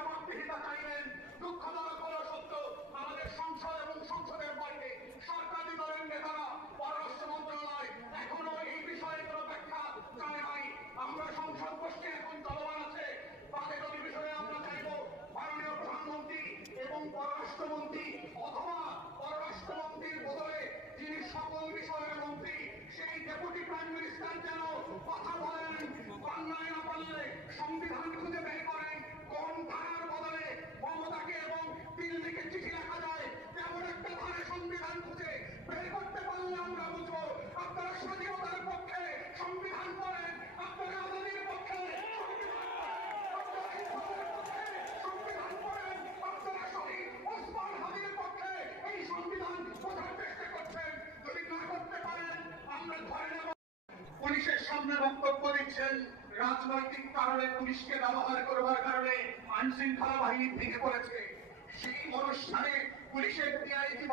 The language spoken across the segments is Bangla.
জবাবদিহিতা চাইবেন। দুঃখজনক হলো সত্য, আমাদের সংসদ এবং সংসদের বাইরে সরকারি দলের নেতারা পররাষ্ট্র মন্ত্রণালয় এখনো এই বিষয়ে কোনো ব্যাখ্যা চায় নাই। আমরা সংসদ গোষ্ঠী এখন চলমান আছে, বাজেট অধিবেশনে আমরা চাইব মাননীয় প্রধানমন্ত্রী এবং পররাষ্ট্রমন্ত্রী অথবা পররাষ্ট্রমন্ত্রীর বদলে যিনি সকল বিষয়ের মন্ত্রী সেই ডেপুটি প্রাইম মিনিস্টার যেন কথা বলেন, বাংলায় না পারলে সংবিধান খুঁজে বের করেন কোন ধারার বদলে মমতাকে এবং দিল্লিকে চিঠি লেখা যায়, তেমন একটা ধারা সংবিধান খুঁজে বের করতে পারলে আমরা বুঝবো আপনারা স্বাধীনতার পক্ষে সংবিধান করেন, আপনারা আজাদির পক্ষে সংবিধান করেন, আপনারা শহীদ ওসমান হাদির পক্ষে এই সংবিধান বোঝার চেষ্টা করছেন। যদি না করতে পারেন আমরা ধরে নেব। পুলিশের সামনে বক্তব্য দিচ্ছেন, রাজনৈতিক কারণে পুলিশকে ব্যবহার করবার কারণে আইন শৃঙ্খলা বাহিনী ভেঙে পড়েছে। সেই অনুষ্ঠানে পুলিশের ডিআইজি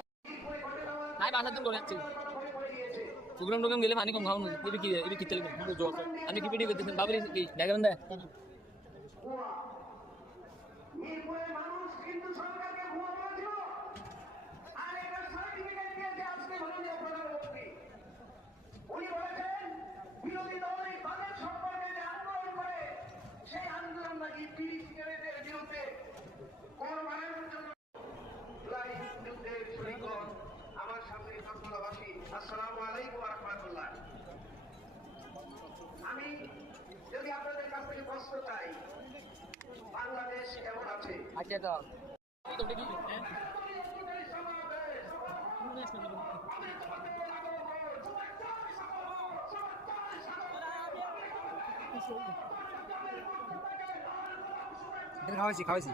প্রোগ্রাম টোগ্রাম গেলে পানি কম খাওয়ানো এবার কি চলবে আপনি কি ভিডিও করতেছেন বাবরি কি ব্যাকগ্রাউন্ড দেয় মিরপুরের মানুষ কিন্তু সরকারকে ভুয়া বলেছিল, আর এটা সার্টিফিকেট দিয়েছে আজকে মাননীয় প্রধানমন্ত্রী। উনি বলেছেন বিরোধী দল এই বাজেট সম্পর্কে যে আন্দোলন করে সেই আন্দোলন নাকি বিড়ি সিগারেটের বিরুদ্ধে কর বাড়ানোর জন্য। যুদ্ধের শরীকগণ, আমার সামনে কলকাতাবাসী, আসসালামু আলাইকুম ওয়া রাহমাতুল্লাহ। আমি যদি আপনাদের কাছ থেকে প্রশ্ন চাই, বাংলাদেশ কেমন আছে? আচ্ছা তো খাওয়াইছি